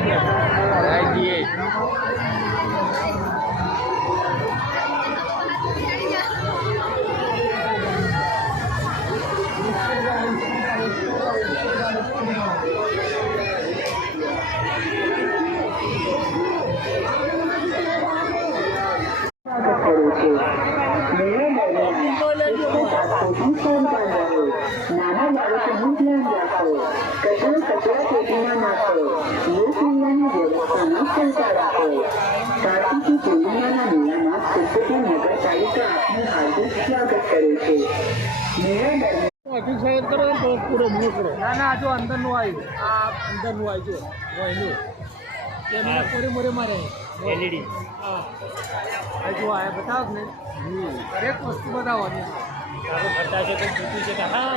આપણે જઈએ. નાના બાળકોનું ધ્યાન રાખો. કચરા પેટીમાં નાખો. લોકમેળાની વ્યવસ્થાનો સહકાર આપો. કાર્તિકી પૂર્ણિમાના મેળામાં સિદ્ધપુર નગરપાલિકા આપનું હાર્દિક સ્વાગત કરે છે. મેળા સાઈડ કરો તો પૂરો મૂવ કરો. ના ના જો અંદરનું આવ્યું. આ અંદરનું આવ્યું એનું એમને કોરે મોરે મારે એલઈડી. હા આ જો આ બતાવો ને દરેક વસ્તુ બતાવવાની. ફરતા છે કંઈ પૂછ્યું છે કે હા